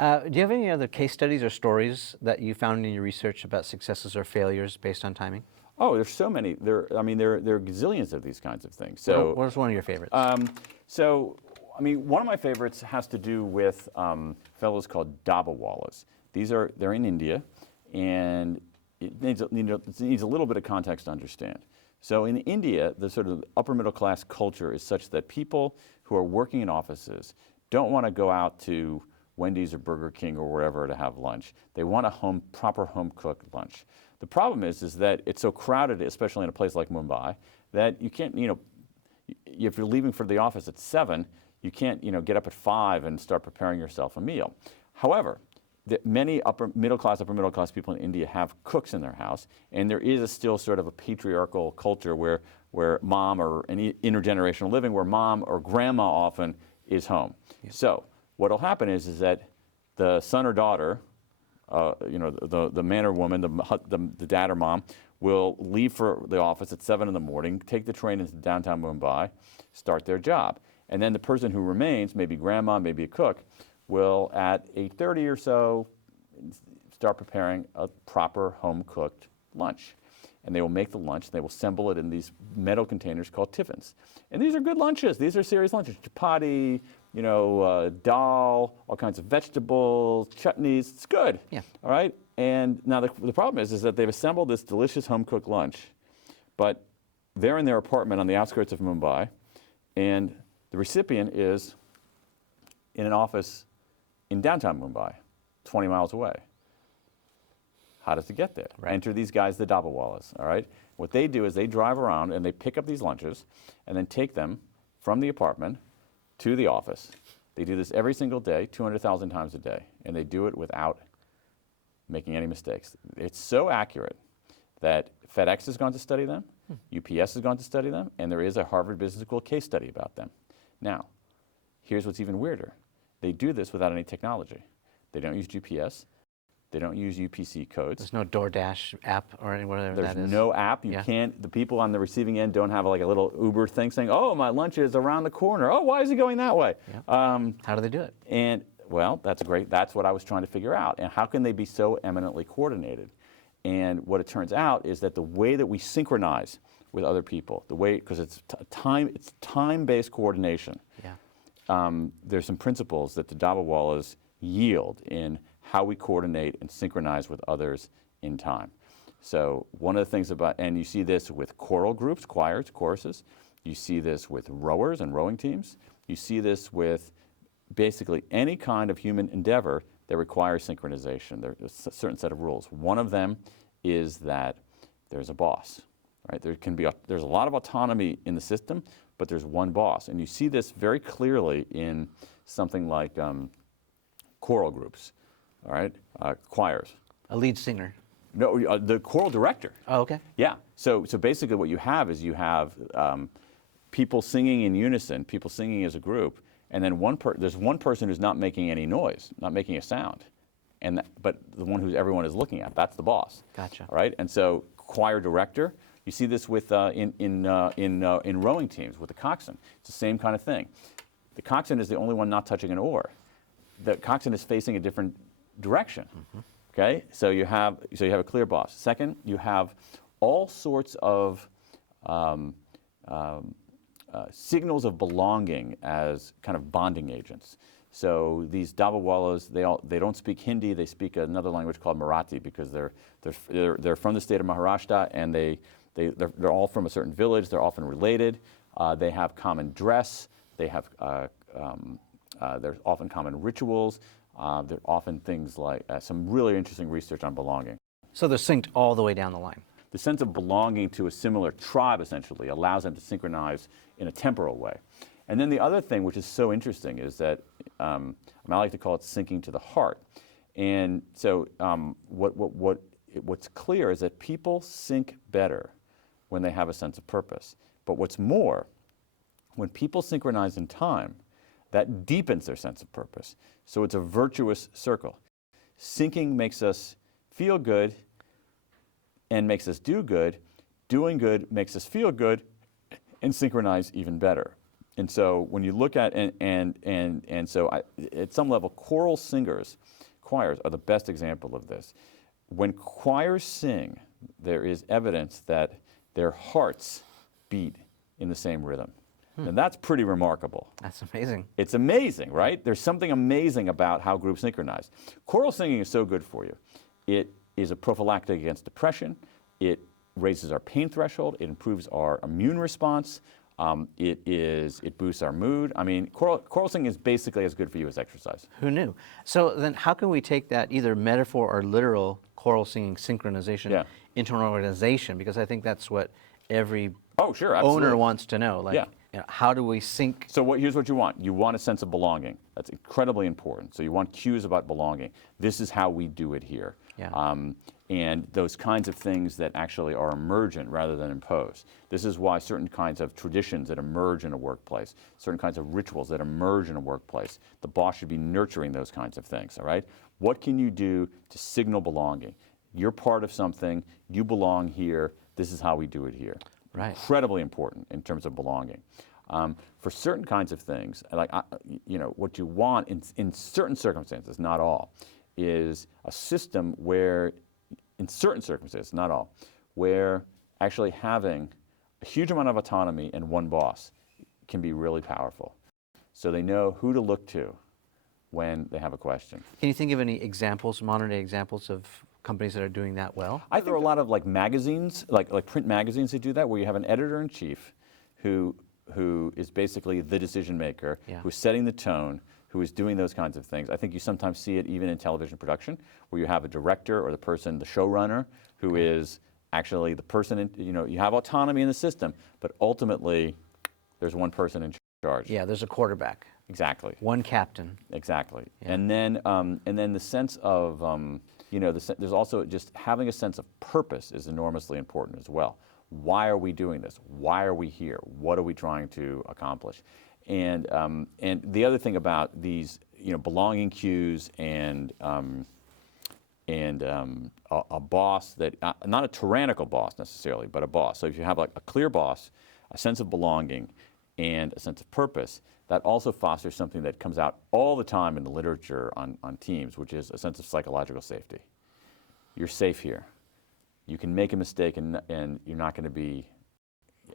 Do you have any other case studies or stories that you found in your research about successes or failures based on timing? Oh, there's so many. I mean, there are gazillions of these kinds of things. So, what was one of your favorites? I mean, one of my favorites has to do with fellows called Dabbawalas. They're in India, and it needs a little bit of context to understand. So in India, the sort of upper middle class culture is such that people who are working in offices don't want to go out to Wendy's or Burger King or wherever to have lunch. They want a proper home cooked lunch. The problem is that it's so crowded, especially in a place like Mumbai, that you can't, if you're leaving for the office at 7, you can't, get up at 5 and start preparing yourself a meal. However, many upper middle class people in India have cooks in their house, and there is still sort of a patriarchal culture where mom, or any intergenerational living, where mom or grandma often is home. Yeah. So what'll happen is that the son or daughter, the man or woman, the dad or mom, will leave for the office at 7 in the morning, take the train into downtown Mumbai, start their job. And then the person who remains, maybe grandma, maybe a cook, will at 8:30 or so start preparing a proper home-cooked lunch. And they will make the lunch, they will assemble it in these metal containers called tiffins. And these are good lunches, these are serious lunches. Chapati, dal, all kinds of vegetables, chutneys, it's good. Yeah. All right? And now the problem is that they've assembled this delicious home-cooked lunch, but they're in their apartment on the outskirts of Mumbai, and the recipient is in an office in downtown Mumbai, 20 miles away. How does it get there? Right. Enter these guys, the Dabbawalas, all right? What they do is they drive around and they pick up these lunches and then take them from the apartment to the office. They do this every single day, 200,000 times a day, and they do it without making any mistakes. It's so accurate that FedEx has gone to study them, UPS has gone to study them, and there is a Harvard Business School case study about them. Now, here's what's even weirder. They do this without any technology. They don't use GPS. They don't use UPC codes. There's no DoorDash app or whatever that is. There's no app. You can't. The people on the receiving end don't have like a little Uber thing saying, "Oh, my lunch is around the corner. Oh, why is it going that way?" Yeah. How do they do it? And well, that's great. That's what I was trying to figure out. And how can they be so eminently coordinated? And what it turns out is that the way that we synchronize with other people, because it's time-based coordination. Yeah. There's some principles that the Dabbawalas yield in how we coordinate and synchronize with others in time. So one of the things and you see this with choral groups, choirs, choruses. You see this with rowers and rowing teams. You see this with basically any kind of human endeavor that requires synchronization. There's a certain set of rules. One of them is that there's a boss. Right? There's a lot of autonomy in the system, but there's one boss. And you see this very clearly in something like choral groups, all right? Choirs. A lead singer. No, the choral director. Oh, okay. Yeah. So basically what you have is people singing in unison, people singing as a group, and then there's one person who's not making any noise, not making a sound, but the one who everyone is looking at, that's the boss. Gotcha. All right? And so choir director. You see this with in rowing teams with the coxswain. It's the same kind of thing. The coxswain is the only one not touching an oar. The coxswain is facing a different direction. Mm-hmm. Okay, so you have a clear boss. Second, you have all sorts of signals of belonging as kind of bonding agents. So these Dabbawalas, they don't speak Hindi. They speak another language called Marathi because they're from the state of Maharashtra, and they're all from a certain village. They're often related. They have common dress. They have there's often common rituals. There are often things like some really interesting research on belonging. So they're synced all the way down the line. The sense of belonging to a similar tribe essentially allows them to synchronize in a temporal way. And then the other thing, which is so interesting, is that I like to call it syncing to the heart. And so what's clear is that people sync better when they have a sense of purpose. But what's more, when people synchronize in time, that deepens their sense of purpose. So it's a virtuous circle. Syncing makes us feel good and makes us do good. Doing good makes us feel good and synchronize even better. And so when you look at, at some level, choirs are the best example of this. When choirs sing, there is evidence that their hearts beat in the same rhythm. And that's pretty remarkable. That's amazing. It's amazing, right? There's something amazing about how groups synchronize. Choral singing is so good for you. It is a prophylactic against depression. It raises our pain threshold. It improves our immune response. It boosts our mood. I mean, choral singing is basically as good for you as exercise. Who knew? So then how can we take that either metaphor or literal choral singing synchronization into an organization? Because I think that's what every owner wants to know. Like, you know, how do we sync? So here's what you want. You want a sense of belonging. That's incredibly important. So you want cues about belonging. This is how we do it here. Yeah. And those kinds of things that actually are emergent rather than imposed. This is why certain kinds of traditions that emerge in a workplace, certain kinds of rituals that emerge in a workplace, the boss should be nurturing those kinds of things, all right? What can you do to signal belonging? You're part of something, you belong here, this is how we do it here. Right. Incredibly important in terms of belonging. For certain kinds of things, like what you want in certain circumstances, not all, is a system where, in certain circumstances, not all, where actually having a huge amount of autonomy and one boss can be really powerful. So they know who to look to when they have a question. Can you think of any examples, modern day examples of companies that are doing that well? I think there are a lot of like magazines, like print magazines that do that, where you have an editor-in-chief who is basically the decision maker, who's setting the tone, who is doing those kinds of things. I think you sometimes see it even in television production, where you have a director or the showrunner, who is actually the person, you have autonomy in the system, but ultimately there's one person in charge. Yeah, there's a quarterback. Exactly. One captain. Exactly. Yeah. And then the sense of, there's also just having a sense of purpose is enormously important as well. Why are we doing this? Why are we here? What are we trying to accomplish? And the other thing about these, belonging cues and a boss that, not a tyrannical boss necessarily, but a boss. So if you have like a clear boss, a sense of belonging, and a sense of purpose, that also fosters something that comes out all the time in the literature on teams, which is a sense of psychological safety. You're safe here. You can make a mistake and you're not going to be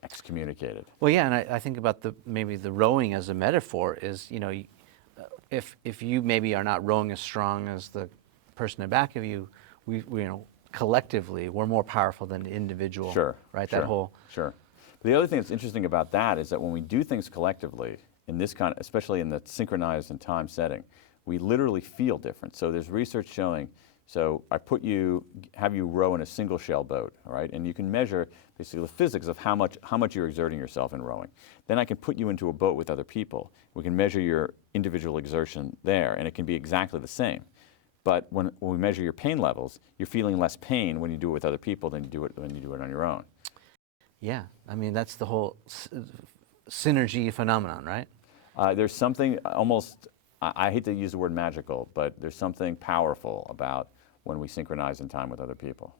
excommunicated. Well, yeah, and I think about maybe the rowing as a metaphor is, if you maybe are not rowing as strong as the person in back of you, we collectively we're more powerful than the individual. Sure. Right. Sure, that whole. Sure. But the other thing that's interesting about that is that when we do things collectively, in this kind of, especially in the synchronized and time setting, we literally feel different. So there's research showing. So I have you row in a single shell boat, all right? And you can measure basically the physics of how much you're exerting yourself in rowing. Then I can put you into a boat with other people. We can measure your individual exertion there, and it can be exactly the same. But when we measure your pain levels, you're feeling less pain when you do it with other people than you do it when you do it on your own. Yeah, I mean that's the whole synergy phenomenon, right? There's something almost, I hate to use the word magical, but there's something powerful about when we synchronize in time with other people.